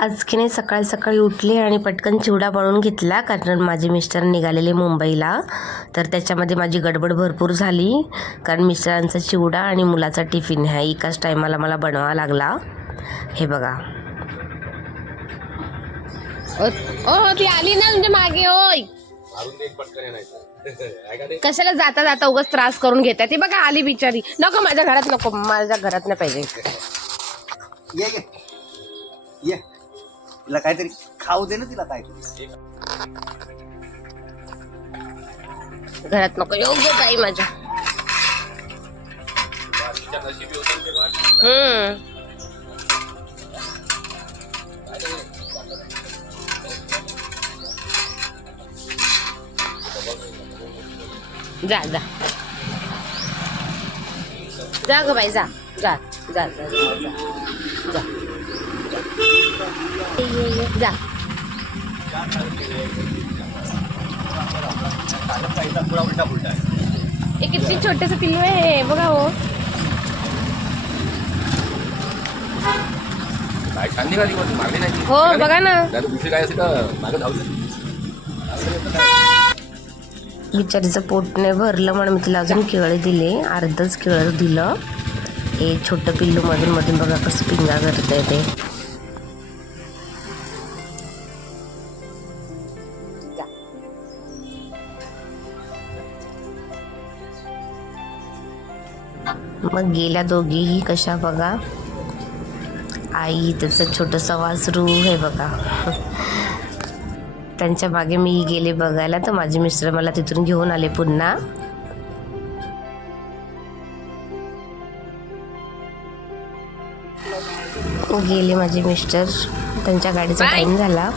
आज की नाही सकाळी सकाळी उठले आणि पटकन चिवडा बनवून घेतला, कारण माझे मिस्टर निघालेले मुंबईला. तर त्याच्यामध्ये माझी गडबड भरपूर झाली, कारण मिस्टरांचा चिवडा आणि मुलाचा टिफिन ह्या एकाच टायमाला मला बनवावा लागला. हे बघा. ओ ती आली ना तुमच्या मागे. होय कशाला जाता जाता उगाच त्रास करून घेता. ती बघा आली बिचारी. नको माझ्या घरात, नको माझ्या घरात नाही पाहिजे. ये तिला काहीतरी खाऊ दे ना, तिला काहीतरी. घरात नको योग्य ताई माझ्या. जा जा जा ग बाई, जा जा जा जा जा जा. हे किती छोटेस पिल्लू आहे बघा. हो हो बघा ना. बिचारीचं पोट नाही भरलं म्हणून मी तिला अजून केळं दिले, अर्धच केळं दिलं. हे छोटं पिल्लू मधून मधून बघा कसं पिंगा करतंय ते. मग गेल्या दोघीही कशा बघा. आई, त्याचं छोटंसं वासरू हे बघा. त्यांच्या मागे मी गेले बघायला, तर माझे मिस्टर मला तिथून घेऊन आले पुन्हा. गेले माझे मिस्टर, त्यांच्या गाडीचा टाइम झाला.